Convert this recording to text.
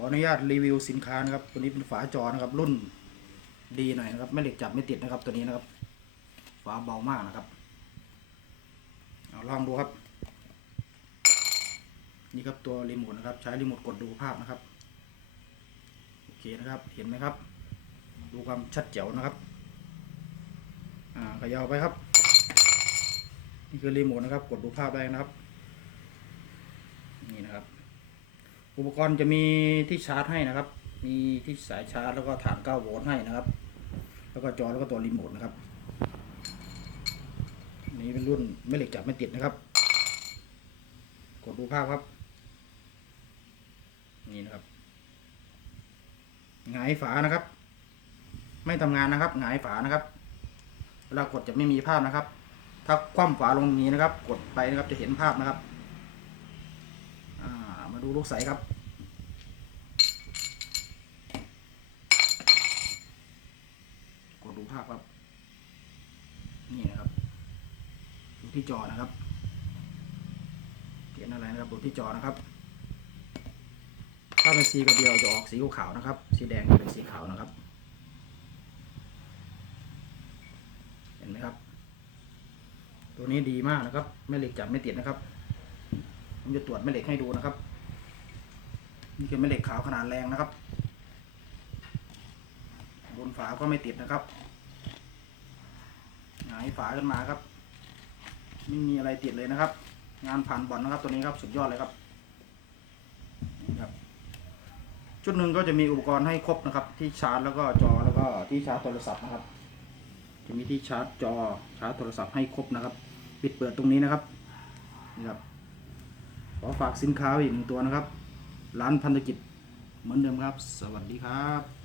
ออนุญาตรีวิวสินค้านะครับ ตัวนี้เป็นฝาจอนะครับ รุ่นดีหน่อยนะครับไม่เหล็กจับไม่ติดนะครับ ตัวนี้นะครับ ฝาเบามากนะครับเอาลองดูครับ นี่ครับตัวรีโมทนะครับ ใช้รีโมทกดดูภาพนะครับโอเคนะครับ เห็นไหมครับ ดูความชัดเจ๋วนะครับ อ่าขยาวไปครับ นี่คือรีโมทนะครับ กดดูภาพได้นะครับ นี่นะครับ อุปกรณ์จะมีที่ชาร์จให้นะครับ มีที่สายชาร์จแล้วก็ฐาน9โวลต์ให้นะครับ แล้วก็จอแล้วก็ตัวรีโมทนะครับนี่เป็นรุ่นไม่เหล็กจับไม่ติดนะครับ กดดูภาพครับ นี่นะครับหงายฝานะครับ ไม่ทำงานนะครับหงายฝานะครับเวลากดจะไม่มีภาพนะครับ ถ้าคว่ำฝาลงนี้นะครับ กดไปนะครับจะเห็นภาพนะครับ ดูลูกใสครับ กดดูภาพครับ นี่นะครับ ดูที่จอนะครับเขียนอะไรนะครับดูที่จอนะครับ ถ้าเป็นสีกระเดียวจะออกสีขาวนะครับ สีแดงเป็นสีขาวนะครับ เห็นไหมครับ ตัวนี้ดีมากนะครับแม่เหล็กจับไม่ติดนะครับผมจะตรวจแม่เหล็กให้ดูนะครับ นี่คือแม่เหล็กขาวขนาดแรงนะครับ บนฝาก็ไม่ติดนะครับหงายฝาขึ้นมาครับ ไม่มีอะไรติดเลยนะครับ งานผ่านบอลนะครับ ตัวนี้ครับสุดยอดเลยครับครับชุดหนึ่งก็จะมีอุปกรณ์ให้ครบนะครับ ที่ชาร์จแล้วก็จอแล้วก็ที่ชาร์จโทรศัพท์นะครับ จะมีที่ชาร์จจอชาร์จโทรศัพท์ให้ครบนะครับ ปิดเปิดตรงนี้นะครับนี่ครับขอฝากสินค้าอีกหนึ่งตัวนะครับ ร้านพันธกิจเหมือนเดิมครับ สวัสดีครับ